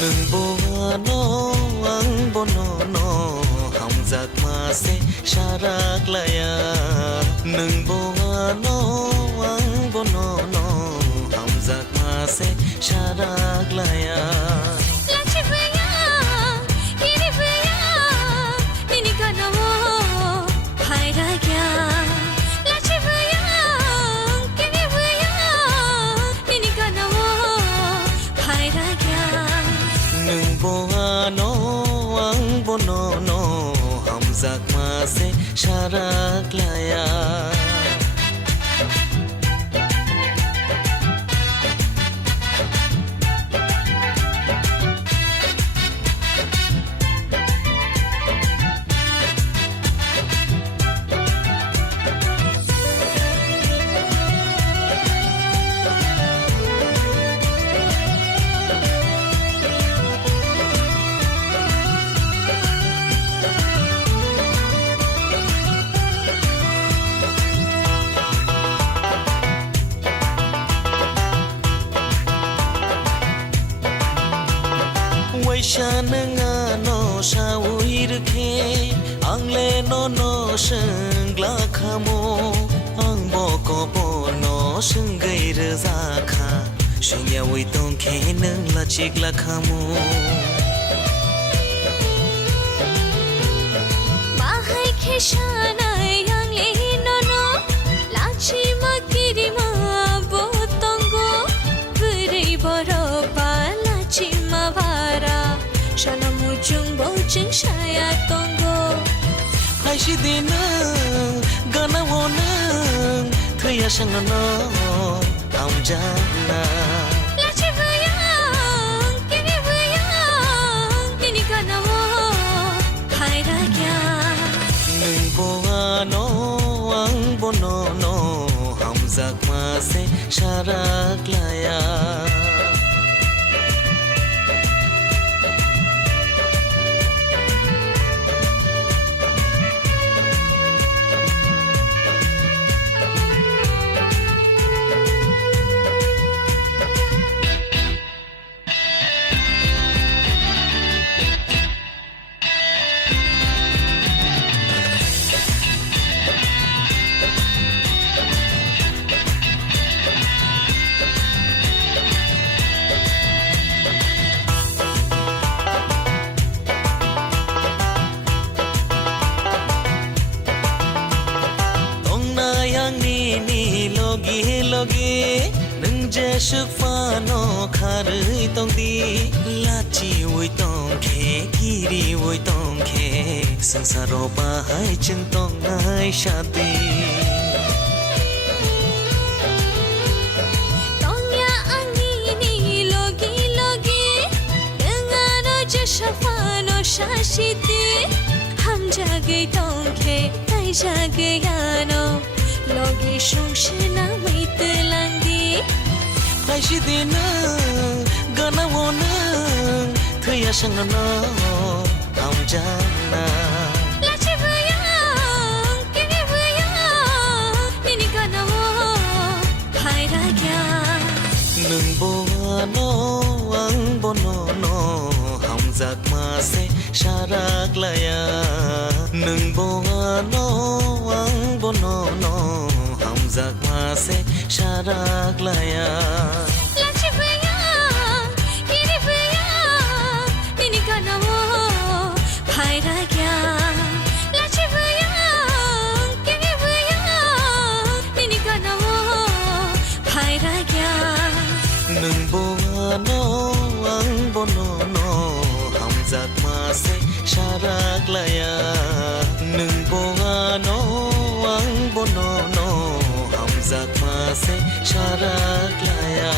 nung boano ang bonono hamzak mase sharak laya nung boano ang bonono hamzak mase sharak laya boano ang bonono hamzak mase sharak laya Shananga no shawir khe angle no shangla khamo ang boko no shangai razakha shanya wi tong khe nang la chikla khamo bahai khe shanai angle no lachi makiri ma botongo gurei boro lachi ma vara Shana mujung bojeng saya tonggo Hai si dina gana wona Thaya sangana am jana Lachi bayang kini bayang Ini gana wo hai ragya Nung boano ang bonono hamzak mase sharak laya logi nung je shuk fano khari tong di lachi oi tong khe kiri oi tong khe sansaro bahai chung tong nai shati tongya angi ni logi dengan je shafano shashiti ham jagai tong khe tai jagayano logi shungshina maitelandi Hai si dina gana wona thaya sangana am jana Lachi bayang kini bayang ini gana wo hai ragya nung boano ang bonono hamzak mase sharak laya nung boano ang bonono hamzak mase sharak laya Lachi bayang ini gana wo hai ragya Lachi bayang kini bayang ini gana wo hai ragya nung boano ang bonono hamzak mase sharak laya nung boano ang bonono hamzak mase sharak laya